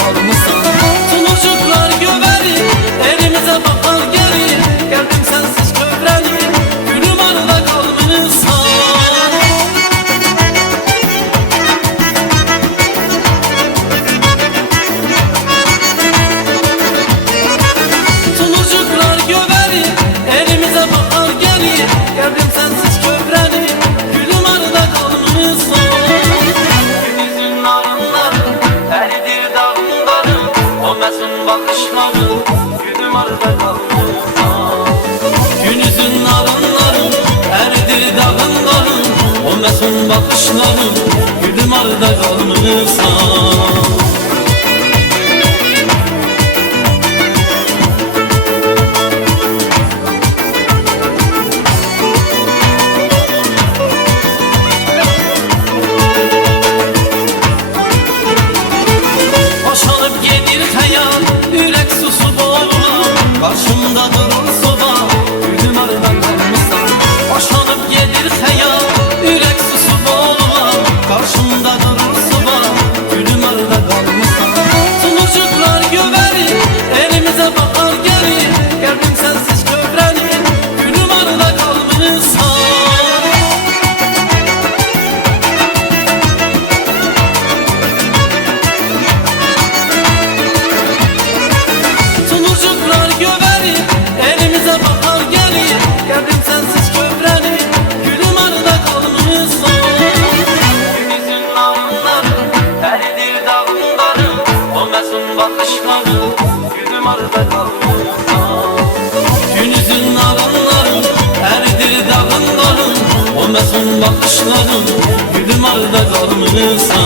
kalmışsan. Tunurcuklar göverir, elimize bakar geri. Geldim sensiz kövreni, gülüm arada kalmışsan. Tunurcuklar göverir, elimize bakar geri. Geldim sensiz kövreni, gülüm arada kalmışsan. Günüzün narınları, eridir dağınları, o mesum bakışları, gülüm arada kalmışsan. Günüzün narınları, eridir dağınları, o mesum bakışları, gülüm arada kalmışsan. Boşanıp gelir hayal, yürek susu boğulur. Karşımda durur soba, gülüm arada kalmışsan. Boşanıp gelir hayal, yürek susu boğulur. Karşımda durur soba, gülüm arada kalmışsan. Tunurcuklar göverir, elimize bakar geri. Geldim sensiz kövreni, gülüm arada kalmışsan. Tunurcuklar göverir, elimize bakar geri. Geldim sensiz kövreni, gülüm arada kalmışsan. Günüzün narınları, eridir dağınları, o mesum bakışları, gülüm arada kalmışsan. Günüzün narınları, eridir dağınları, o mesum bakışları, gülüm arada kalmışsan.